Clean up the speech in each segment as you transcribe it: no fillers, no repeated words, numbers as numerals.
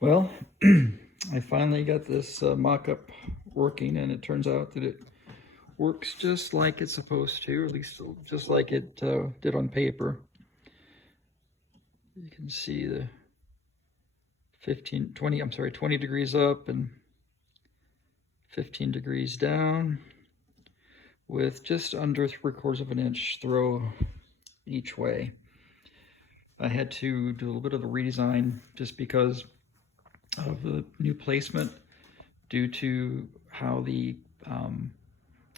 Well, I finally got this mock-up working, and it turns out that it works just like it's supposed to, or at least just like it did on paper. You can see the 20 degrees up and 15 degrees down with just under 3/4 of an inch throw each way. I had to do a little bit of a redesign just because of the new placement due to how the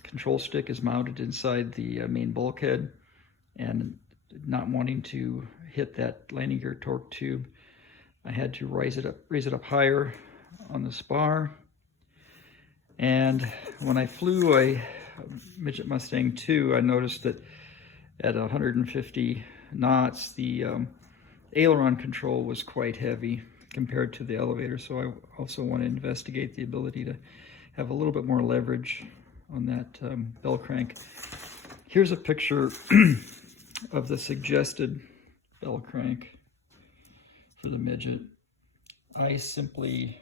control stick is mounted inside the main bulkhead, and not wanting to hit that landing gear torque tube, I had to raise it up higher on the spar. And when I flew a Midget Mustang 2, I noticed that at 150 knots, the aileron control was quite heavy compared to the elevator. So I also want to investigate the ability to have a little bit more leverage on that bell crank. Here's a picture of the suggested bell crank for the Midget. I simply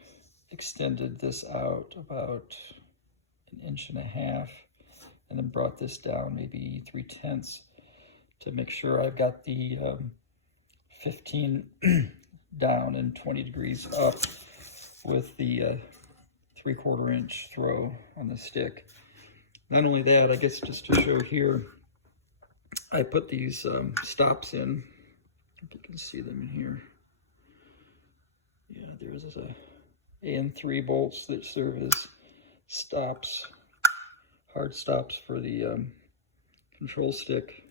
extended this out about 1.5 inches and then brought this down maybe 3/10 to make sure I've got the 15 down and 20 degrees up with the 3/4 inch throw on the stick. Not only that, I guess just to show here, I put these stops in. If you can see them in here. Yeah, there's a AN3 bolts that serve as stops, hard stops for the control stick.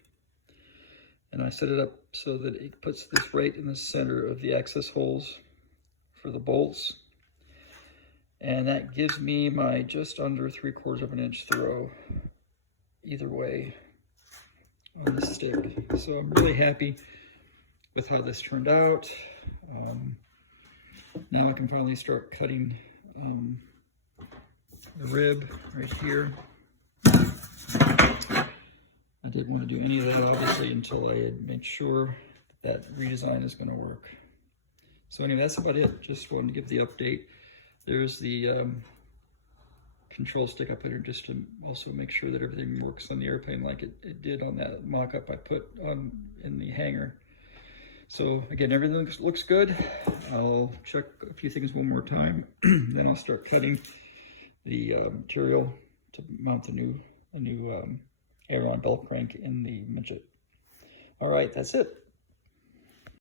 And I set it up so that it puts this right in the center of the access holes for the bolts. And that gives me my just under 3/4 of an inch throw either way on the stick. So I'm really happy with how this turned out. Now I can finally start cutting the rib right here. I didn't want to do any of that, obviously, until I had made sure that redesign is going to work. So anyway, that's about it. Just wanted to give the update. There's the control stick I put in just to also make sure that everything works on the airplane like it did on that mock-up I put on in the hangar. So again, everything looks good. I'll check a few things one more time, then I'll start cutting the material to mount the new aileron bell crank in the Midget. All right, that's it.